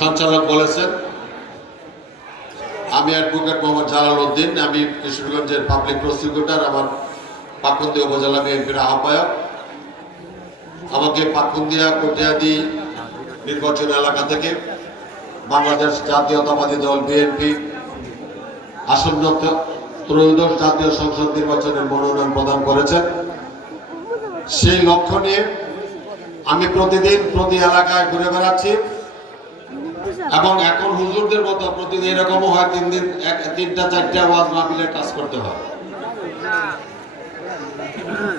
সঞ্চালক বলেছেন। আমি অ্যাডভোকেট মোহাম্মদ জালাল উদ্দিন, আমি কিশোরগঞ্জের পাবলিক প্রসিকিউটর, আমার পাকুন্দিয়া উপজেলা বিএনপির আহ্বায়ক। আমাকে পাকুন্দিয়া কটিয়াদি নির্বাচন এলাকা থেকে বাংলাদেশ জাতীয়তাবাদী দল বিএনপি আসন্ন ত্রয়োদশ জাতীয় সংসদ নির্বাচনের মনোনয়ন প্রদান করেছেন। সেই লক্ষ্য নিয়ে আমি প্রতিদিন প্রতি এলাকায় ঘুরে বেড়াচ্ছি এবং এখন হুজুরদের মতো প্রতিদিন এরকমও হয় 3 দিন 3টা 4টা ওয়াজ মাহফিলে কাজ করতে হয়।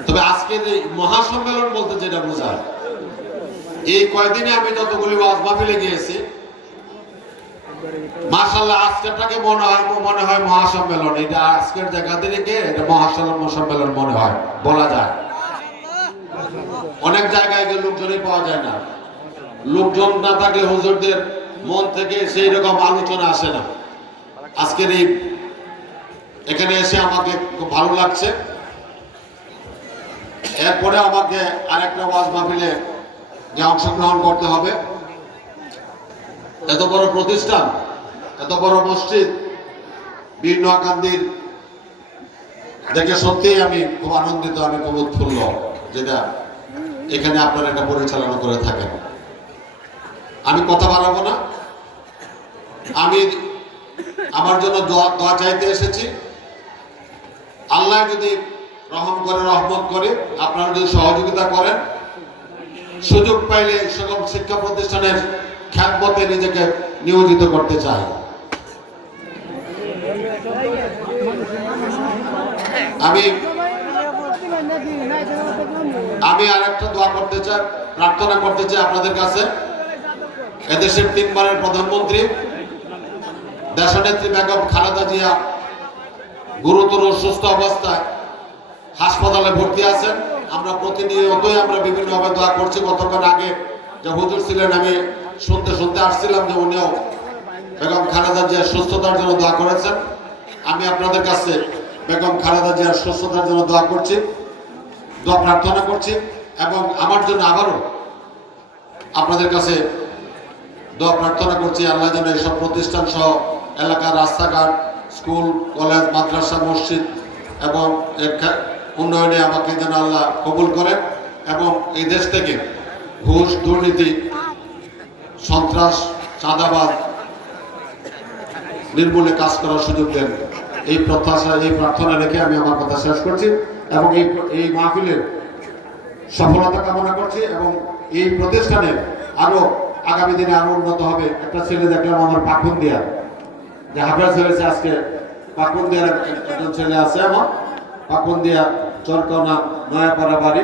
তবে আজকে যে মহাসম্মেলন বলতে যেটা বোঝায়, এই কয়দিনে আমি যতগুলি ওয়াজ মাহফিলে গিয়েছি, মাশাআল্লাহ আজকেরটাকে মনে হয় মহাসম্মেলন। এটা আজকের জায়গা থেকে এটা মহাসম্মেলন মনে হয়, বলা যায়। অনেক জায়গায় গিয়ে লোকজনই পাওয়া যায় না। লোকজন না থাকলে হুজুরদের মন থেকে সেই রকম আলোচনা আসে না। আজকের এই এখানে এসে আমাকে খুব ভালো লাগছে। এরপরে আমাকে আরেকটা ওয়াজ মাহফিলে যে অংশগ্রহণ করতে হবে। এত বড় প্রতিষ্ঠান, এত বড় মসজিদ বীর নোয়াকান্দির দেখে সত্যিই আমি খুব আনন্দিত, আমি খুব উৎফুল্ল যেটা এখানে আপনারা এটা পরিচালনা করে থাকেন। আমি কথা বাড়াবো না, আমি আমার জন্য দোয়া চাইতে এসেছি। আল্লাহ যদি রহম করে, রহমত করে, আপনারা যদি সহযোগিতা করেন, সুযোগ পাইলে সকল শিক্ষা প্রতিষ্ঠানের খ্যাতমতে নিজেকে নিয়োজিত করতে চাই। আমি আরেকটা দোয়া করতে চাই, প্রার্থনা করতে চাই আপনাদের কাছে। এদেশের 3 বারের প্রধানমন্ত্রী দেশনেত্রী বেগম খালেদা জিয়া গুরুতর অসুস্থ অবস্থায় হাসপাতালে ভর্তি আছেন। আমরা প্রতিনিয়তই আমরা বিভিন্নভাবে দোয়া করছি। গতকাল আগে যে হুজুর ছিলেন, আমি শুনতে আসছিলাম যে উনিও বেগম খালেদা জিয়ার সুস্থতার জন্য দোয়া করেছেন। আমি আপনাদের কাছে বেগম খালেদা জিয়ার সুস্থতার জন্য দোয়া করছি, দোয়া প্রার্থনা করছি এবং আমার জন্য আবারও আপনাদের কাছে দোয়া প্রার্থনা করছি। আল্লাহ যেন এইসব প্রতিষ্ঠান সহ এলাকার রাস্তাঘাট, স্কুল, কলেজ, মাদ্রাসা, মসজিদ এবং উন্নয়নে আমাকে যেন আল্লাহ কবুল করেন এবং এই দেশ থেকে ঘুষ, দুর্নীতি, সন্ত্রাস, চাঁদাবাজ নির্মূলে কাজ করার সুযোগ দেন। এই প্রত্যাশা, এই প্রার্থনা রেখে আমি আমার কথা শেষ করছি এবং এই মাহফিলের সফলতা কামনা করছি এবং এই প্রতিষ্ঠানের আরো আগামী দিনে আরো উন্নত হবে। একটা ছেলে দেখলাম আমার পাকুন্দিয়া, যে হাফেজ হয়েছে আজকে, পাকুন্দিয়ার একজন ছেলে আছে আমার, পাকুন্দিয়া চরকনা নয়াপাড়া বাড়ি।